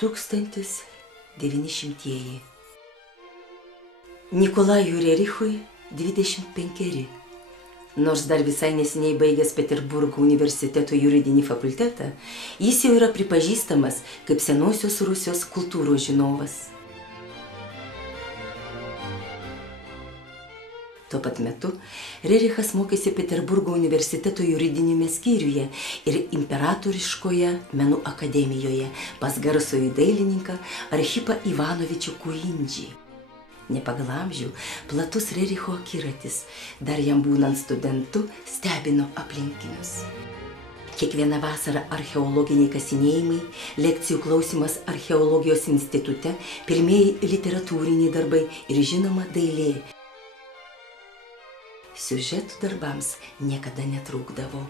1900-ieji. Nikolajui Rerichui 25. Nors dar visai neseniai baigęs Peterburgo universiteto juridinį fakultetą, jis jau yra pripažįstamas kaip senosios Rusijos kultūros žinovas. Tuo pat metu Rerichas mokėsi Peterburgo universiteto juridinėme skyriuje ir imperatoriškoje menų akademijoje pas garsųjį dailininką Archipą Ivanovičių Kuindžį. Ne pagal amžių, platus Rericho akiratis, dar jam būnant studentu, stebino aplinkinius. Kiekvieną vasarą archeologiniai kasinėjimai, lekcijų klausimas archeologijos institute, pirmieji literatūriniai darbai ir žinoma dailė. Siužetų darbams niekada netrūkdavo.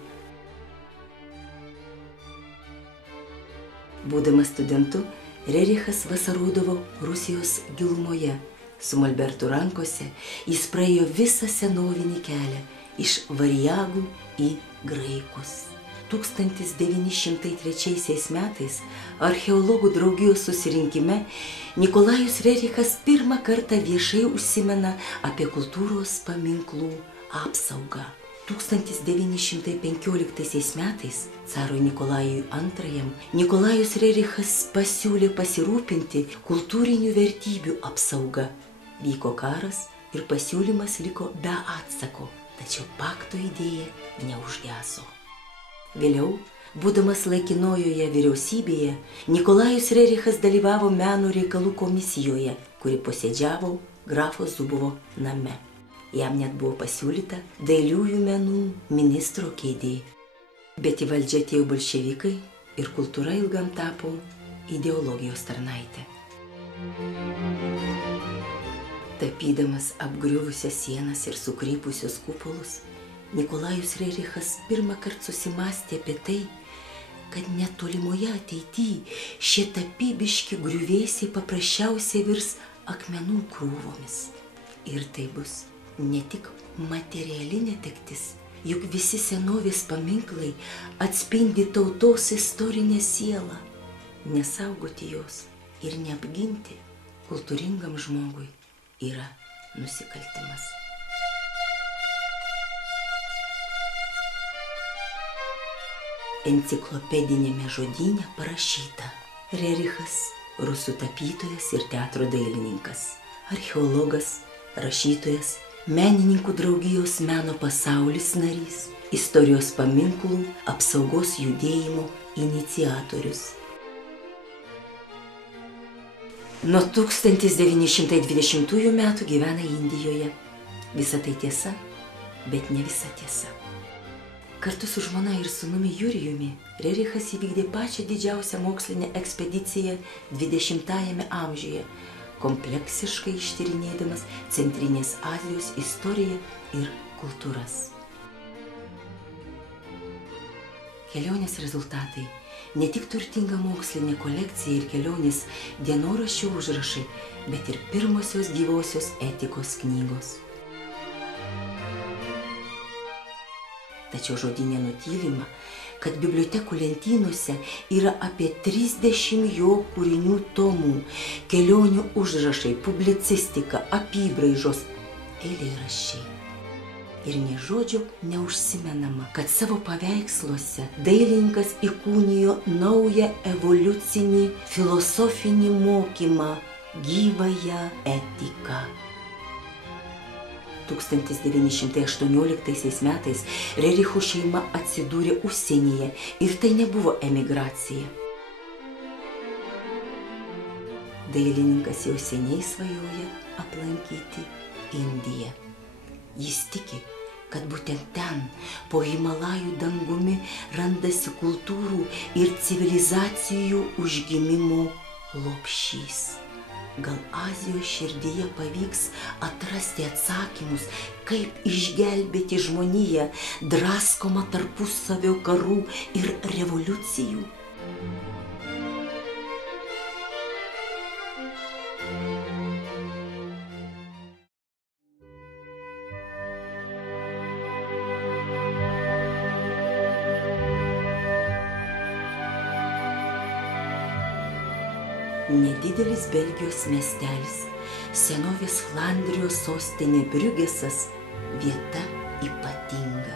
Būdamas studentu, Rerichas vasarodavo Rusijos gilumoje. Su molbertu rankose jis praėjo visą senovinį kelią iš variagų į graikus. 1903 metais archeologų draugijos susirinkime Nikolajus Rerichas pirmą kartą viešai užsimena apie kultūros paminklų apsaugą. 1915 metais carui Nikolajui II Nikolajus Rerichas pasiūlė pasirūpinti kultūrinių vertybių apsauga. Vyko karas ir pasiūlymas liko be atsako, tačiau pakto idėja neužgeso. Vėliau, būdamas laikinojoje vyriausybėje, Nikolajus Rerichas dalyvavo meno reikalų komisijoje, kuri posėdžiavo grafo Zubovo name. Jam net buvo pasiūlyta dailiųjų menų ministro kėdė. Bet į valdžią atėjo bolševikai ir kultūra ilgam tapo ideologijos tarnaitė. Tapydamas apgriuvusias sienas ir sukrypusius kupolus, Nikolajus Rerichas pirmą kartą susimastė apie tai, kad netolimoje ateityje šie tapybiški griuvėsiai paprasčiausiai virs akmenų krūvomis. Ir tai bus ne tik materiali netektis, juk visi senovės paminklai atspindi tautos istorinę sielą. Nesaugoti jos ir neapginti kultūringam žmogui yra nusikaltimas. Enciklopedinėme žodyne parašyta: Rerichas, rusų tapytojas ir teatro dailininkas, archeologas, rašytojas, menininkų draugijos meno pasaulis narys, istorijos paminklų apsaugos judėjimo iniciatorius. Nuo 1920 metų gyvena Indijoje. Visa tai tiesa, bet ne visa tiesa. Kartu su žmona ir sūnumi Jurijumi Rerichas įvykdė pačią didžiausią mokslinę ekspediciją 20-ajame amžiuje, kompleksiškai ištyrinėdamas Centrinės Azijos istoriją ir kultūras. Kelionės rezultatai – ne tik turtinga mokslinė kolekcija ir kelionės dienoraščių užrašai, bet ir pirmosios gyvosios etikos knygos. Tačiau žodyne nutylima, kad bibliotekų lentynose yra apie 30 jo kūrinių tomų, kelionių užrašai, publicistika, apybraižos, eilėraščiai. Ir nė žodžio neužsimenama, kad savo paveiksluose dailininkas įkūnijo naują evoliucinį filosofinį mokymą – gyvąją etiką. 1918 metais Rerichų šeima atsidūrė užsienyje ir tai nebuvo emigracija. Dailininkas jau seniai svajoja aplankyti Indiją. Jis tiki, kad būtent ten, po Himalajų dangumi, randasi kultūrų ir civilizacijų užgimimo lopšys. Gal Azijos širdyje pavyks atrasti atsakymus, kaip išgelbėti žmoniją, draskomą tarpusavio karų ir revoliucijų. Nedidelis Belgijos miestelis, senovės Flandrijos sostinė Briugesas, vieta ypatinga.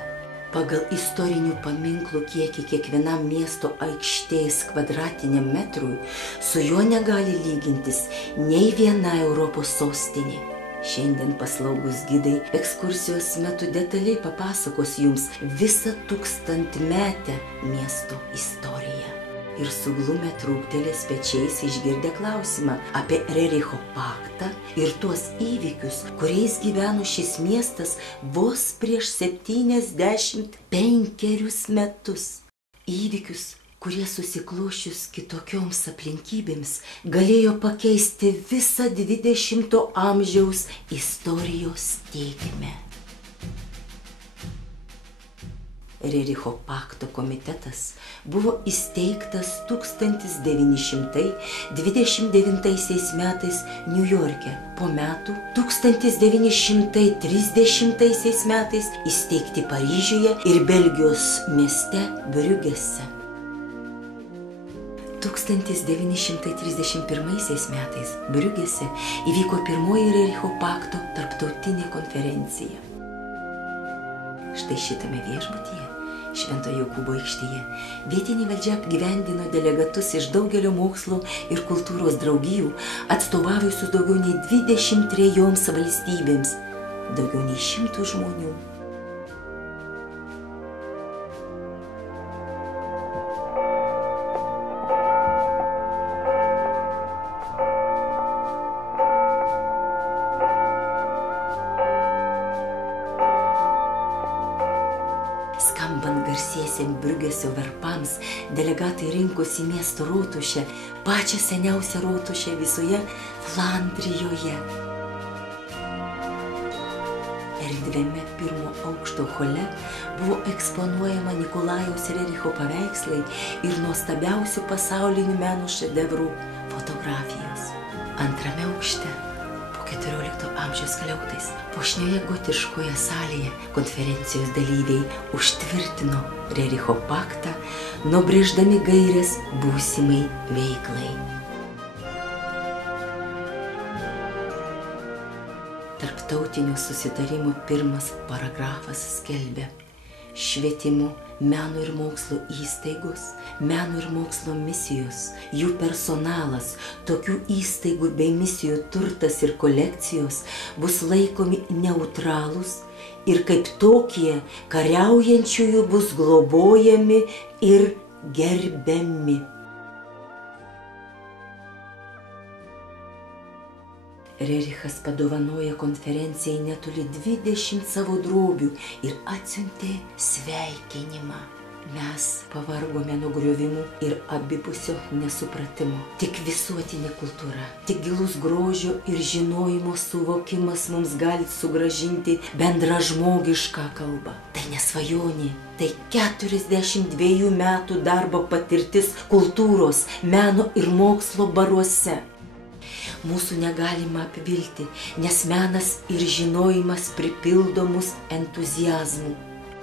Pagal istorinių paminklų kiekį kiekvienam miesto aikštės kvadratiniam metrui su juo negali lygintis nei viena Europos sostinė. Šiandien paslaugus gidai ekskursijos metu detaliai papasakos jums visą 1000-metę miesto istoriją. Ir suglumę trūktelės pečiais išgirdę klausimą apie Rericho paktą ir tuos įvykius, kuriais gyveno šis miestas vos prieš 75 metus. Įvykius, kurie susiklosčius kitokioms aplinkybėms galėjo pakeisti visą 20 amžiaus istorijos tėkmę. Rericho pakto komitetas buvo įsteigtas 1929 metais Niujorke, po metų 1930 metais įsteigti Paryžiuje ir Belgijos mieste Briugese. 1931 metais Briugese įvyko pirmoji Rericho pakto tarptautinė konferencija. Štai šitame viešbutyje, Švento Jokūbo aikštėje, vietinė valdžia apgyvendino delegatus iš daugelio mokslo ir kultūros draugijų, atstovavusius daugiau nei 23 valstybėms, daugiau nei 100 žmonių. Skambant garsiesiem Briugesio varpams, delegatai rinkosi į miesto rotušę, pačią seniausią rotušę visoje Flandrijoje. Erdviame pirmo aukšto hole buvo eksponuojama Nikolajaus Rericho paveikslai ir nuostabiausių pasaulinių meno šedevrų fotografijos. Antrame aukšte 14 amžiaus skliautais puošnioje gotiškoje salėje konferencijos dalyviai užtvirtino Rericho paktą, nubrėždami gaires būsimai veiklai. Tarptautinio susitarimo pirmas paragrafas skelbia: švietimo, meno ir mokslo įstaigos, meno ir mokslo misijos, jų personalas, tokių įstaigų bei misijų turtas ir kolekcijos bus laikomi neutralūs ir kaip tokie kariaujančiųjų bus globojami ir gerbiami. Rerichas padovanoja konferencijai netoli 20 savo drobių ir atsiuntė sveikinimą. Mes pavargome nuo griovimų ir abipusio nesupratimo. Tik visuotinė kultūra, tik gilus grožio ir žinojimo suvokimas mums gali sugrąžinti bendražmogišką kalbą. Tai ne svajonė, tai 42 metų darbo patirtis kultūros, meno ir mokslo baruose. Mūsų negalima apvilti, nes menas ir žinojimas pripildo mus entuziazmu.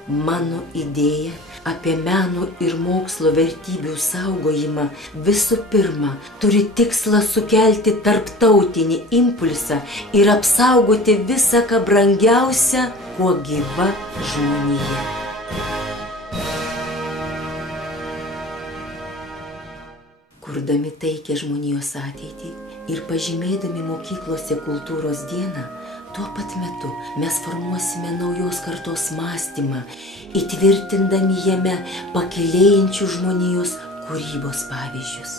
Mano idėja apie meno ir mokslo vertybių saugojimą visų pirma turi tikslą sukelti tarptautinį impulsą ir apsaugoti visą, ką brangiausia, kuo gyva žmonija. Kurdami taikę žmonijos ateitį ir pažymėdami mokyklose kultūros dieną, tuo pat metu mes formuosime naujos kartos mąstymą, įtvirtindami jame pakilėjančių žmonijos kūrybos pavyzdžius.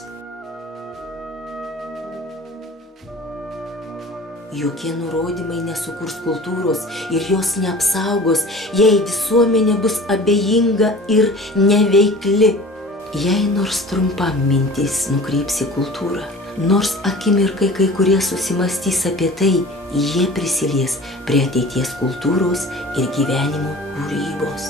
Jokie nurodymai nesukurs kultūros ir jos neapsaugos, jei visuomenė bus abejinga ir neveikli. Jei nors trumpam mintys nukryps į kultūrą, nors akimirkai kai kurie susimastys apie tai, jie prisilies prie ateities kultūros ir gyvenimo kūrybos.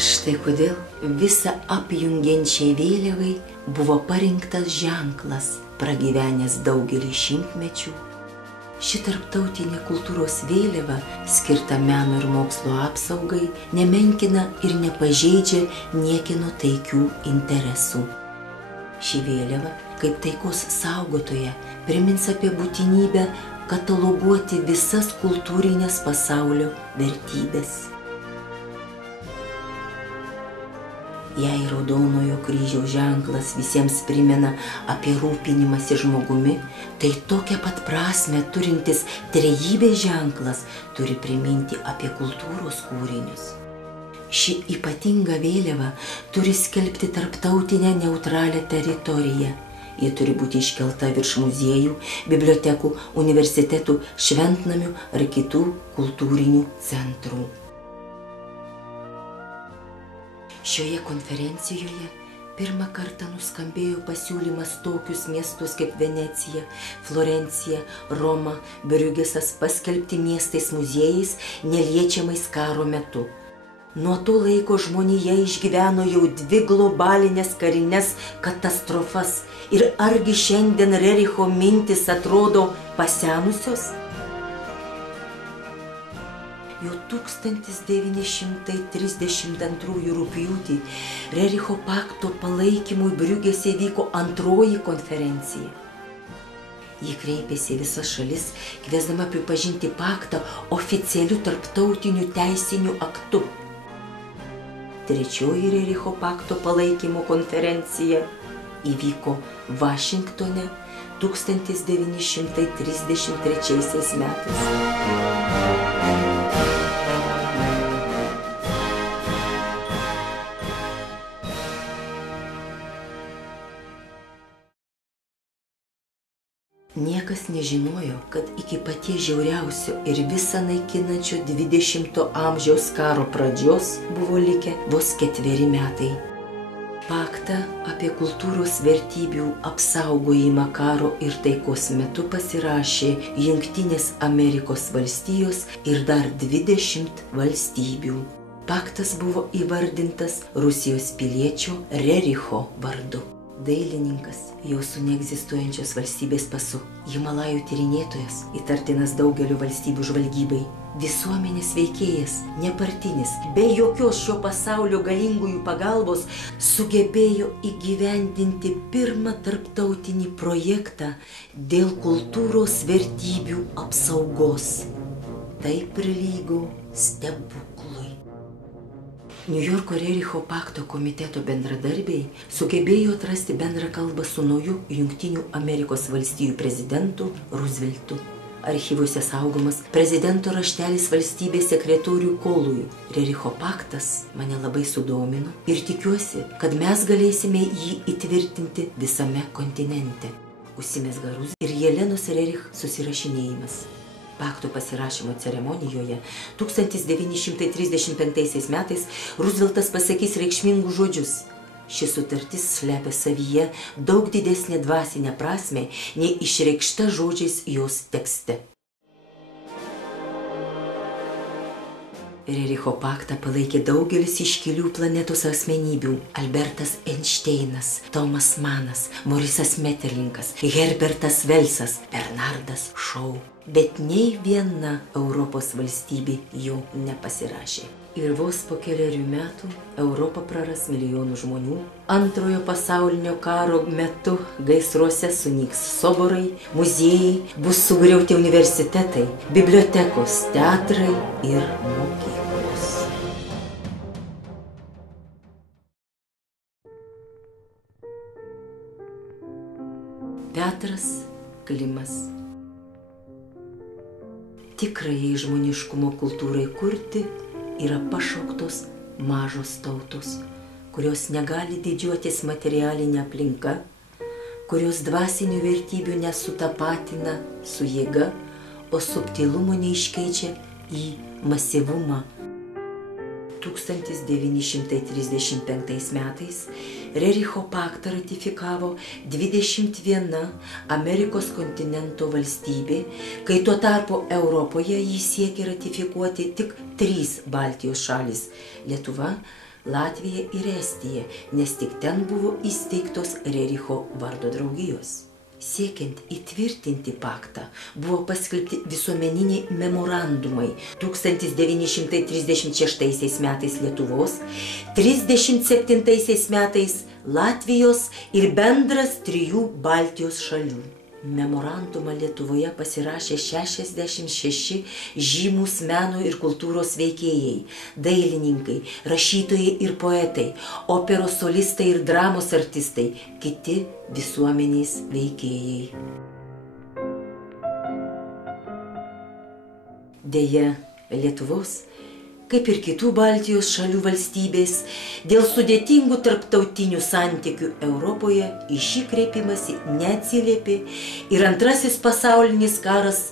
Štai kodėl visą apjungiančiai vėliavai buvo parinktas ženklas, pragyvenęs daugelį šimtmečių. Ši tarptautinė kultūros vėliava, skirta meno ir mokslo apsaugai, nemenkina ir nepažeidžia niekieno taikių interesų. Ši vėliava kaip taikos saugotoja, primins apie būtinybę kataloguoti visas kultūrinės pasaulio vertybės. Jei Raudonojo kryžiaus ženklas visiems primena apie rūpinimąsi žmogumi, tai tokią pat prasmę turintis trejybės ženklas turi priminti apie kultūros kūrinius. Ši ypatinga vėliava turi skelbti tarptautinę neutralią teritoriją. Ji turi būti iškelta virš muziejų, bibliotekų, universitetų, šventnamių ar kitų kultūrinių centrų. Šioje konferencijoje pirmą kartą nuskambėjo pasiūlymas tokius miestus kaip Venecija, Florencija, Roma, Briugesas paskelbti miestais muziejais neliečiamais karo metu. Nuo to laiko žmonija išgyveno jau 2 globalinės karinės katastrofas ir argi šiandien Rericho mintis atrodo pasenusios? Jau 1932 rugpjūtį Rericho pakto palaikymui Briugėse vyko antroji konferencija. Ji kreipėsi visas šalis, kviesdama pripažinti paktą oficialiu tarptautiniu teisiniu aktu. Trečioji Rericho pakto palaikymo konferencija įvyko Vašingtone 1933 metais. Niekas nežinojo, kad iki paties žiauriausio ir visą naikinančio 20 amžiaus karo pradžios buvo likę vos 4 metai. Paktą apie kultūros vertybių apsaugojimą karo ir taikos metu pasirašė Jungtinės Amerikos valstijos ir dar 20 valstybių. Paktas buvo įvardintas Rusijos piliečio Rericho vardu. Dailininkas, jau su neegzistuojančios valstybės pasu, Himalajų tyrinėtojas, įtartinas daugelio valstybių žvalgybai, visuomenės veikėjas, nepartinis, be jokios šio pasaulio galingųjų pagalbos, sugebėjo įgyvendinti pirmą tarptautinį projektą dėl kultūros vertybių apsaugos. Tai prilygo stebuklui. Niujorko Rericho pakto komiteto bendradarbiai sugebėjo atrasti bendrą kalbą su nauju Jungtinių Amerikos valstijų prezidentu Rooseveltu. Archyvuose saugomas prezidento raštelis valstybės sekretoriui Kolui. Rericho paktas mane labai sudomino ir tikiuosi, kad mes galėsime jį įtvirtinti visame kontinente. Užsimezga Roosevelto ir Jelenos Rerich susirašinėjimas. Pakto pasirašymo ceremonijoje 1935 metais Rooseveltas pasakys reikšmingus žodžius. Ši sutartis slepia savyje daug didesnę dvasinę prasmę nei išreikšta žodžiais jos tekste. Rericho paktą palaikė daugelis iškilių planetos asmenybių – Albertas Einšteinas, Tomas Manas, Morisas Meterlinkas, Herbertas Velsas, Bernardas Šou. Bet nei viena Europos valstybė jo nepasirašė. Ir vos po kelerių metų Europa praras milijonų žmonių. Antrojo pasaulinio karo metu gaisruose sunyks soborai, muziejai, bus sugriauti universitetai, bibliotekos, teatrai ir mokyklos. Petras Klimas. Tikrajai žmoniškumo kultūrai kurti yra pašauktos mažos tautos, kurios negali didžiuotis materialinė aplinka, kurios dvasinių vertybių nesutapatina su jėga, o subtilumo neiškeičia į masyvumą. 1935 metais Rericho paktą ratifikavo 21 Amerikos kontinento valstybė, kai tuo tarpu Europoje jį siekė ratifikuoti tik 3 Baltijos šalys – Lietuva, Latvija ir Estija, nes tik ten buvo įsteigtos Rericho vardo draugijos. Siekiant įtvirtinti paktą, buvo paskelbti visuomeniniai memorandumai 1936 metais Lietuvos, 1937 metais Latvijos ir bendras 3 Baltijos šalių. Memorandumą Lietuvoje pasirašė 66 žymūs meno ir kultūros veikėjai, dailininkai, rašytojai ir poetai, operos solistai ir dramos artistai, kiti visuomenės veikėjai. Deja, Lietuvos, kaip ir kitų Baltijos šalių valstybės, dėl sudėtingų tarptautinių santykių Europoje į šį kreipimąsi neatsiliepė ir Antrasis pasaulinis karas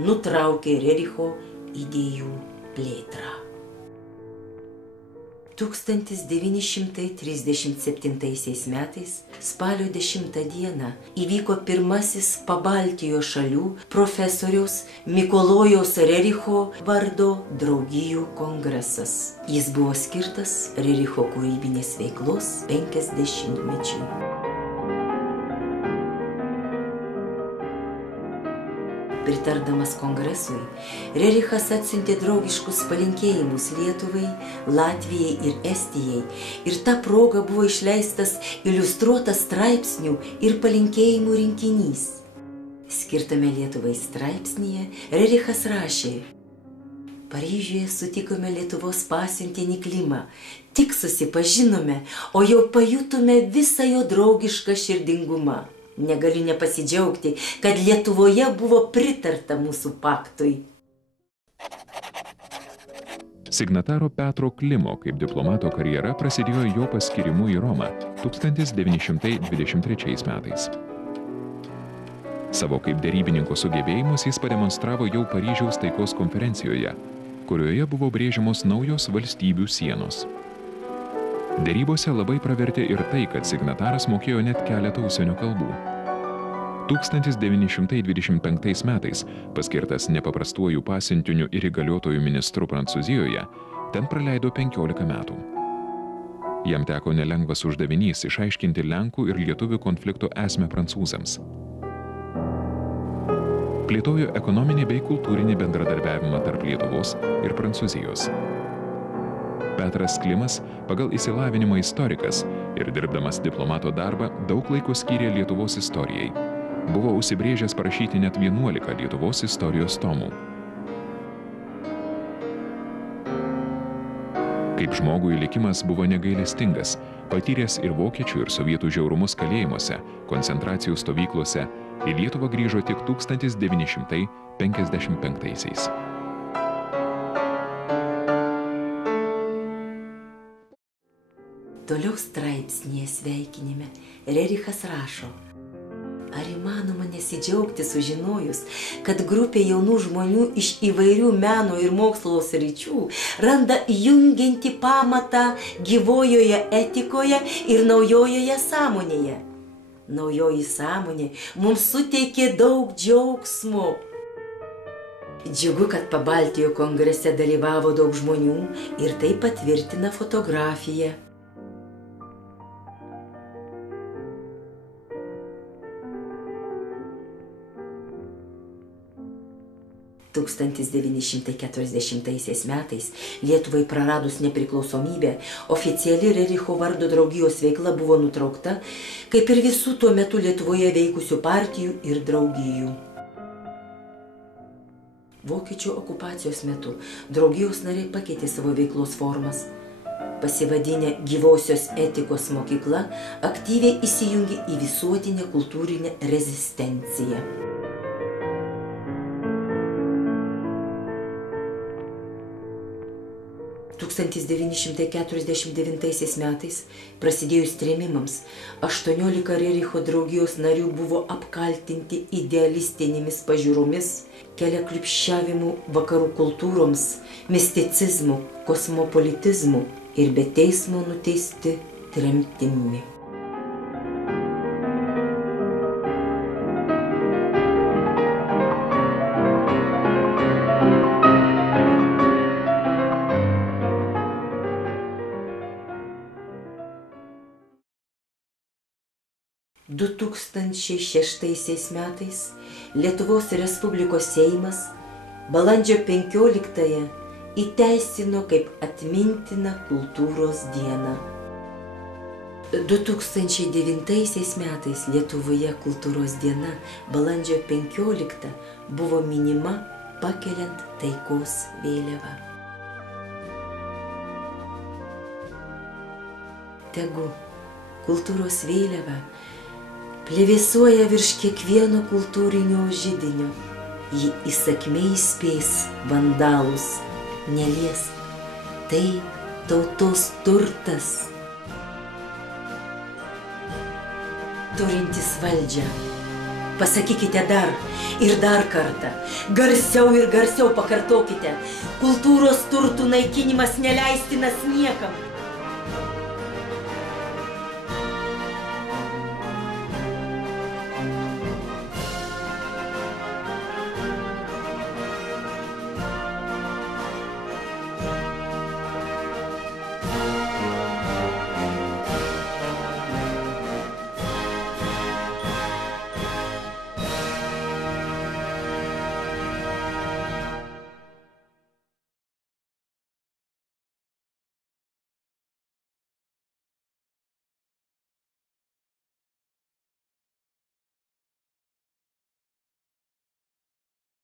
nutraukė Rericho idėjų plėtrą. 1937 metais spalio 10 dieną įvyko pirmasis Pabaltijos šalių profesoriaus Mikalojaus Rericho vardo draugijų kongresas. Jis buvo skirtas Rericho kūrybinės veiklos 50-mečiui. Pritardamas kongresui, Rerichas atsiuntė draugiškus palinkėjimus Lietuvai, Latvijai ir Estijai ir ta proga buvo išleistas iliustruotas straipsnių ir palinkėjimų rinkinys. Skirtame Lietuvai straipsnyje Rerichas rašė: Paryžiuje sutikome Lietuvos pasiuntinį Klimą, tik susipažinome, o jau pajutome visą jo draugišką širdingumą. Negaliu nepasidžiaugti, kad Lietuvoje buvo pritarta mūsų paktui. Signataro Petro Klimo kaip diplomato karjera prasidėjo jo paskirimu į Romą 1923 metais. Savo kaip derybininko sugebėjimus jis pademonstravo jau Paryžiaus taikos konferencijoje, kurioje buvo brėžiamos naujos valstybių sienos. Derybose labai pravertė ir tai, kad signataras mokėjo net keletą užsienio kalbų. 1925 metais, paskirtas nepaprastuoju pasiuntiniu ir įgaliotojų ministru Prancūzijoje, ten praleido 15 metų. Jam teko nelengvas uždavinys išaiškinti Lenkų ir lietuvių konflikto esmę prancūzams. Plėtojo ekonominį bei kultūrinį bendradarbiavimą tarp Lietuvos ir Prancūzijos. Petras Klimas, pagal išsilavinimą istorikas ir dirbdamas diplomato darbą, daug laiko skyrė Lietuvos istorijai. Buvo užsibrėžęs parašyti net 11 Lietuvos istorijos tomų. Kaip žmogui likimas buvo negailestingas, patyręs ir vokiečių ir sovietų žiaurumus kalėjimuose, koncentracijų stovyklose, į Lietuvą grįžo tik 1955-aisiais. Toliau straipsnyje sveikinime Rerichas rašo: Ar įmanoma nesidžiaugti sužinojus, kad grupė jaunų žmonių iš įvairių meno ir mokslo sričių randa jungiantį pamatą gyvojoje etikoje ir naujojoje sąmonėje. Naujoji sąmonė mums suteikė daug džiaugsmo. Džiugu, kad Pabaltijo kongrese dalyvavo daug žmonių ir tai patvirtina fotografija. – 1940 metais Lietuvai praradus nepriklausomybę, oficiali Rericho vardo draugijos veikla buvo nutraukta, kaip ir visų tuo metu Lietuvoje veikusių partijų ir draugijų. Vokiečių okupacijos metu draugijos nariai pakeitė savo veiklos formas. Pasivadinę Gyvosios etikos mokykla, aktyviai įsijungė į visuotinę kultūrinę rezistenciją. 1949 metais, prasidėjus trėmimams, 18 Rericho draugijos narių buvo apkaltinti idealistinėmis pažiūromis, keliaklipsčiavimu vakarų kultūroms, misticizmu, kosmopolitizmu ir be teismo nuteisti tremtimi. – 2006 metais Lietuvos Respublikos Seimas balandžio 15-ąją įteisino kaip atmintiną kultūros dieną. 2009 metais Lietuvoje kultūros diena balandžio 15 buvo minima pakeliant taikos vėliavą. Tegu kultūros vėliava plevėsuoja virš kiekvieno kultūrinio židinio. Ji įsakmiai įspės vandalus, neliesk, tai tautos turtas. Turintys valdžią, pasakykite dar ir dar kartą, garsiau ir garsiau pakartokite, kultūros turtų naikinimas neleistinas niekam.